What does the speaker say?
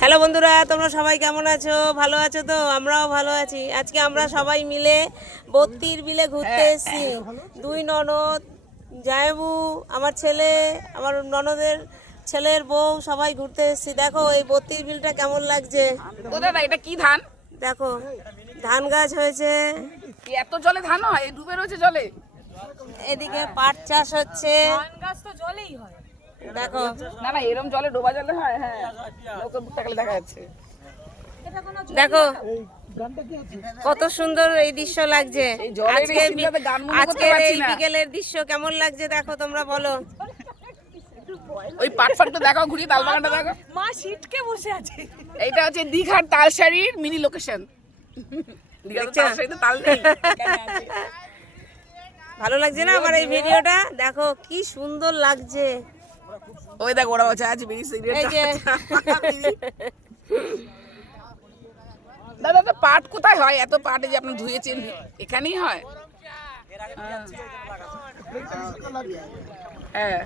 Hello বন্ধুরা, তোমরা সবাই কেমন আছো? ভালো আছো তো? আমরাও ভালো আছি। আজকে আমরা সবাই মিলে বত্তির বিলে ঘুরতে এসেছি। দুই ননদ, জায়বু, আমার ছেলে, আমার ননদের ছেলের বউ সবাই ঘুরতে এসেছি। দেখো এই বত্তির বিলটা কেমন লাগছে। ও দাদা, এটা কি ধান? দেখো ধান গাছ হয়েছে, এত জলে ধান হয়? ডুবে রয়েছে জলে। এদিকে পাট চাষ হচ্ছে। ধান গাছ তো জলেই হয়। দেখো না না, এরকম জলে ডোবা জলে হয়। হ্যাঁ, লোকের মুখ তাকালে দেখা যাচ্ছে। দেখো কত সুন্দর এই দৃশ্য লাগছে। আজকের এই বিকেলের দৃশ্য কেমন লাগছে দেখো, তোমরা বলো। ওই পাট ফাটটা দেখাও, ঘুরিয়ে তাল বাগানটা দেখো। মা শীতকে বসে আছে। এইটা হচ্ছে দীঘার তালসারির মিনি লোকেশন। দীঘার তালসারিতে তাল নেই। ভালো লাগছে না আমার এই ভিডিওটা? দেখো কি সুন্দর লাগছে। ওই দেখ ওরা বসে আছে বিড়ি সিগারেট। এই যে দাদা, তো পাট কোথায় হয়? এত পাটে যে আপনি ধুয়েছেন, এখানেই হয়? হ্যাঁ।